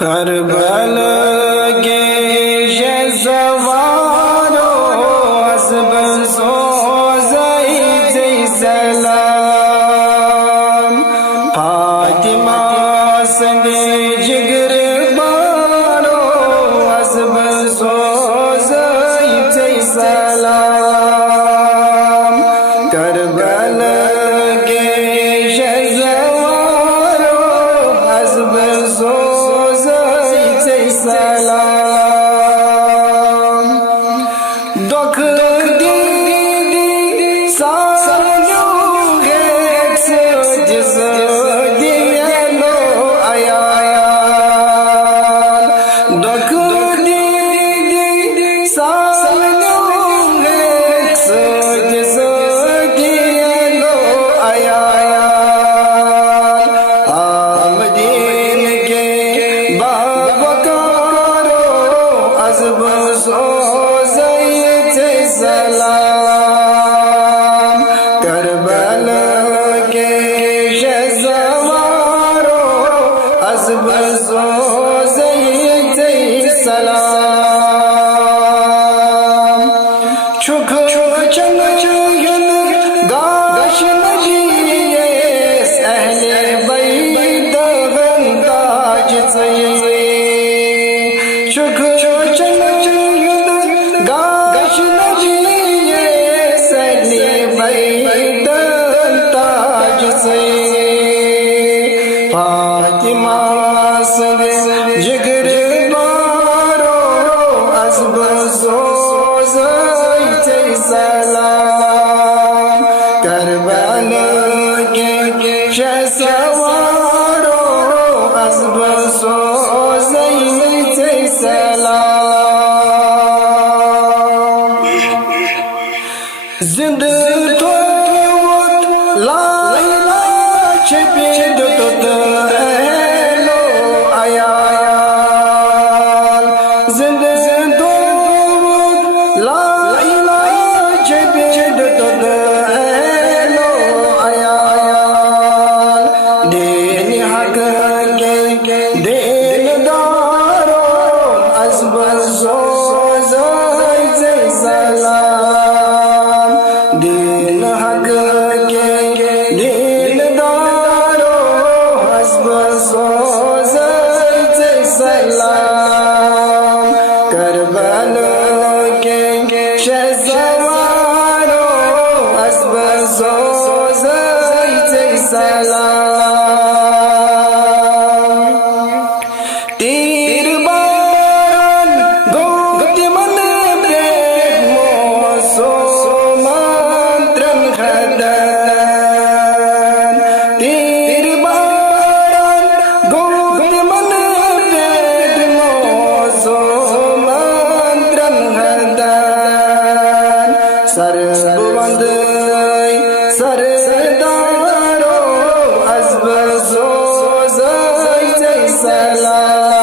करबल के ये सवारो हसब सोज़ई जै सलाम फातिमा संगे जिगर बारो हसब सोज़ई जै सलाम करबल के ये सवारो हसब सलाम दुख दीदी सारियों है जिस दिए लो आया दुख दीदी सारियों है जिस दिए लो आया आमदीन के हसब सोज़ई जै सलाम करबल के ये सवारो हसब सोज़ई जै सलाम छुख चन गाश नजिए अहले बैत गंदाज सही छुख गाश नजिए सली बैत ताज से फातिमा संगे जिगर बारो हसब सोज़ई जै सलाम करबल के ये सवारो हसब सोज़ई जै सलाम जिंद तो लाइला छपे दो लो आया जिंद तो लाइला छपे दो लो आया दिन हक के दिन दारो हसब सोज़ई जै सलाम दिन हक के दिन दारो हसब सोज़ई जै सलाम करबल के ये सवारो हसब सोज़ई जै सलाम तीर बारन गोद मन प्रेम मोसो मंत्रन खदन तीर बारन गोद मन प्रेम मोसो मंत्रन खदन सर्वबंद सरदारो हसब सोज़ई जै सलाम